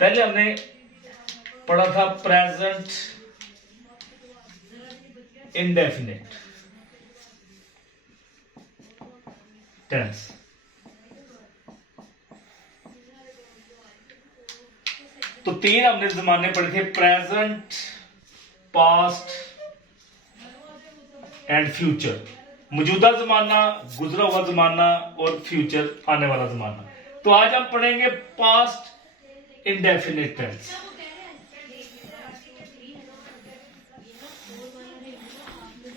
पहले हमने पढ़ा था प्रेजेंट इंडेफिनिट टेंस। तो तीन हमने जमाने पढ़े थे, प्रेजेंट, पास्ट एंड फ्यूचर। मौजूदा जमाना, गुजरा हुआ जमाना और फ्यूचर, आने वाला जमाना। तो आज हम पढ़ेंगे पास्ट इंडेफिनिट टेंस।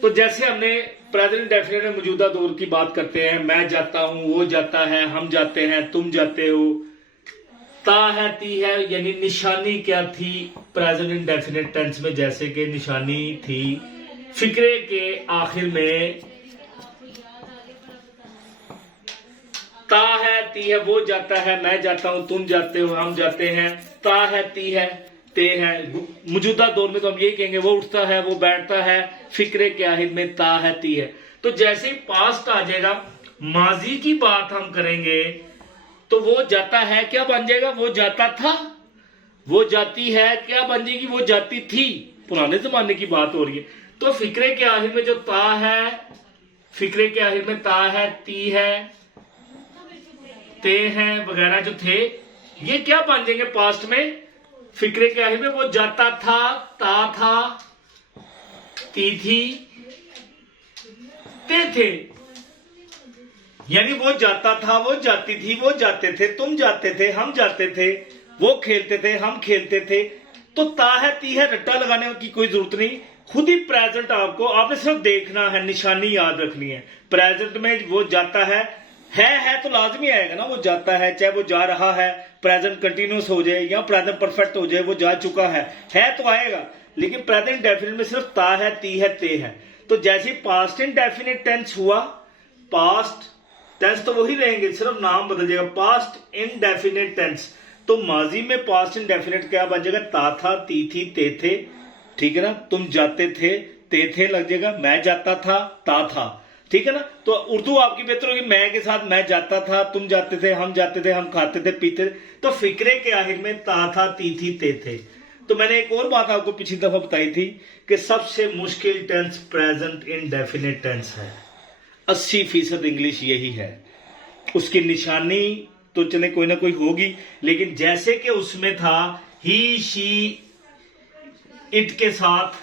तो जैसे हमने प्रेजेंट इंडेफिनिट में मौजूदा दौर की बात करते हैं, मैं जाता हूं, वो जाता है, हम जाते हैं, तुम जाते हो। ता है, ती है, यानी निशानी क्या थी प्रेजेंट इंडेफिनिट टेंस में? जैसे कि निशानी थी फिक्रे के आखिर में ता है, ती है, वो जाता है, मैं जाता हूं, तुम जाते हो, हम जाते हैं। ता है, ती है, ते है। मौजूदा दौर में तो हम यही कहेंगे, वो उठता है, वो बैठता है। फिक्रे के आखिर में ता है, ती है। तो जैसे ही पास्ट आ जाएगा, माजी की बात हम करेंगे, तो वो जाता है क्या बन जाएगा? वो जाता था। वो जाती है क्या बन जाएगी? वो जाती थी। पुराने जमाने की बात हो रही है। तो फिक्रे के आखिर में जो ता है, फिक्रे के आखिर में ता है, ती है, ते हैं वगैरह जो थे, ये क्या बन जाएंगे पास्ट में? फिक्रे के आखिर में वो जाता था, ता था, ती थी, ते थे। यानी वो जाता था, वो जाती थी, वो जाते थे, तुम जाते थे, हम जाते थे, वो खेलते थे, हम खेलते थे। तो ता है, ती है, रट्टा लगाने की कोई जरूरत नहीं, खुद ही प्रेजेंट आपने सिर्फ देखना है, निशानी याद रखनी है। प्रेजेंट में वो जाता है तो लाजमी आएगा ना, वो जाता है, चाहे वो जा रहा है, प्रेजेंट कंटिन्यूस हो जाए या प्रेजेंट परफेक्ट हो जाए, वो जा चुका है तो आएगा। लेकिन प्रेजेंट इंडेफिनिट में सिर्फ ता है, ती है, ते है। तो जैसे पास्ट इंडेफिनिट टेंस हुआ, पास्ट टेंस तो वही रहेंगे, सिर्फ नाम बदल जाएगा, पास्ट इनडेफिनिट टेंस। तो माजी में पास्ट इनडेफिनिट क्या बन जाएगा? ता था, ती थी, ते थे। ठीक है ना? तुम जाते थे, ते थे लग जाएगा, मैं जाता था, ता था। ठीक है ना? तो उर्दू आपकी बेहतर होगी, मैं के साथ मैं जाता था, तुम जाते थे, हम जाते थे, हम खाते थे, पीते थे। तो फिक्रे के आखिर में ता था, ती थी, ते थे। तो मैंने एक और बात आपको पिछली दफा बताई थी कि सबसे मुश्किल टेंस प्रेजेंट इनडेफिनिट टेंस है। 80% इंग्लिश यही है। उसकी निशानी तो चले कोई ना कोई होगी, लेकिन जैसे कि उसमें था ही, शी, इट के साथ,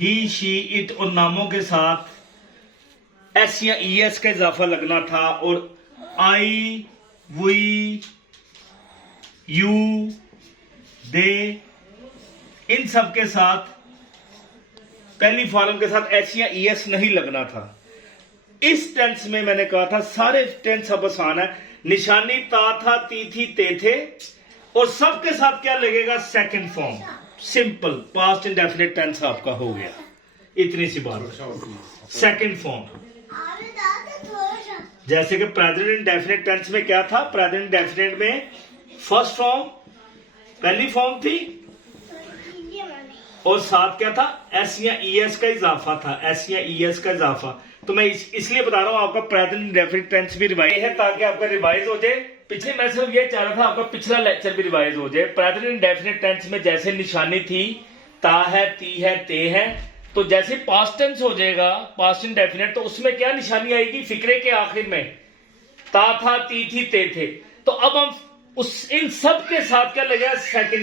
ही, शी, इट और नामों के साथ एस या ई एस का इजाफा लगना था, और आई, वी, यू, दे, इन सब के साथ पहली फॉर्म के साथ एस या ई एस नहीं लगना था। इस टेंस में मैंने कहा था सारे टेंस अब आसान है, निशानी ता था, ती थी, ते थे, और सबके साथ क्या लगेगा? Second form. Simple past indefinite tense आपका हो गया, इतनी सी बात। सेकंड फॉर्म जैसे कि प्रेजेंट इंडेफिनिट टेंस में क्या था? प्रेजेंट इंडेफिनिट में फर्स्ट फॉर्म, पहली फॉर्म थी, और साथ क्या था? एस या ई एस का इजाफा था, एस या ई एस का इजाफा। तो मैं इसलिए बता रहा हूं आपका प्रेजेंट इंडेफिनिट टेंस भी रिवाइज है, ताकि आपका रिवाइज हो जाए। पिछले मैं सिर्फ ये चाह रहा था आपका पिछला लेक्चर भी रिवाइज हो जाए। प्रेजेंट इंडेफिनिट टेंस में जैसे निशानी थी ता है, ती है, ते है, तो जैसे पास्ट टेंस हो जाएगा पास्ट इंडेफिनिट, तो उसमें क्या निशानी आएगी? फिक्रे के आखिर में ता था, ती थी, ते थे। तो अब हम इन सब के साथ क्या लगेगा? सेकंड